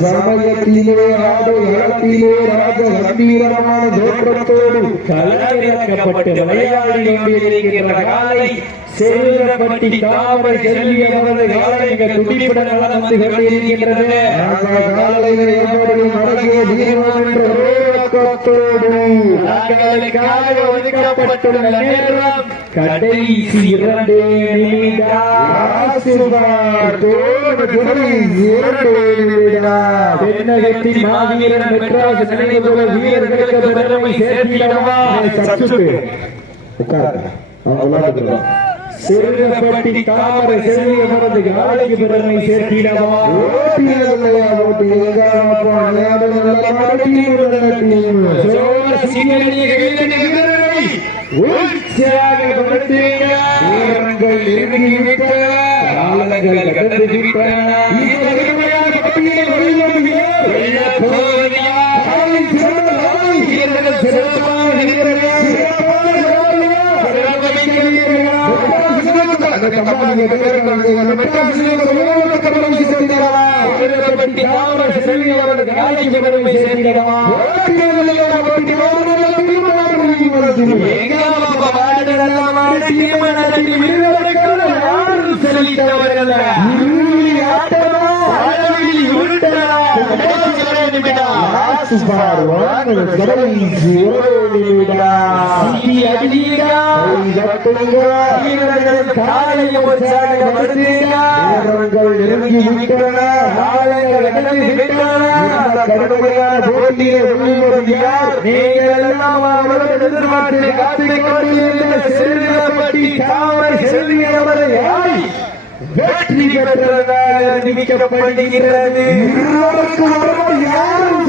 சமயத்திலே ஆடுகளத்திலே ராஜ கம்பீரமான தோற்றத்தோடு கலையிறக்கப்பட்டு விளையாடி கொண்டிருக்கின்ற காலை செல்வப்பட்டி தாமரை செல்வி அவரது காலை துடிப்புடன் நடந்து கொண்டிருக்கின்றது. காலையை எப்படி நடக்கிய தீர்மானம் என்ற நோக்கத்தோடு ஒதுக்கப்பட்டுள்ள நேரம் கடைசி 2 நிமிடம். தென்னகத்தின் மாவீரன் மெட்ராஸ் நினைவுள்ள வீரர்களுக்கு பெருமை சேர்த்திடவா செல்வப்பட்டி தாமரை செல்வி அவரது காலைக்கு பெருமை சேர்த்திடவா வெற்றி பெற்றதாக அறிவிக்கப்படுகிறது. யாரும்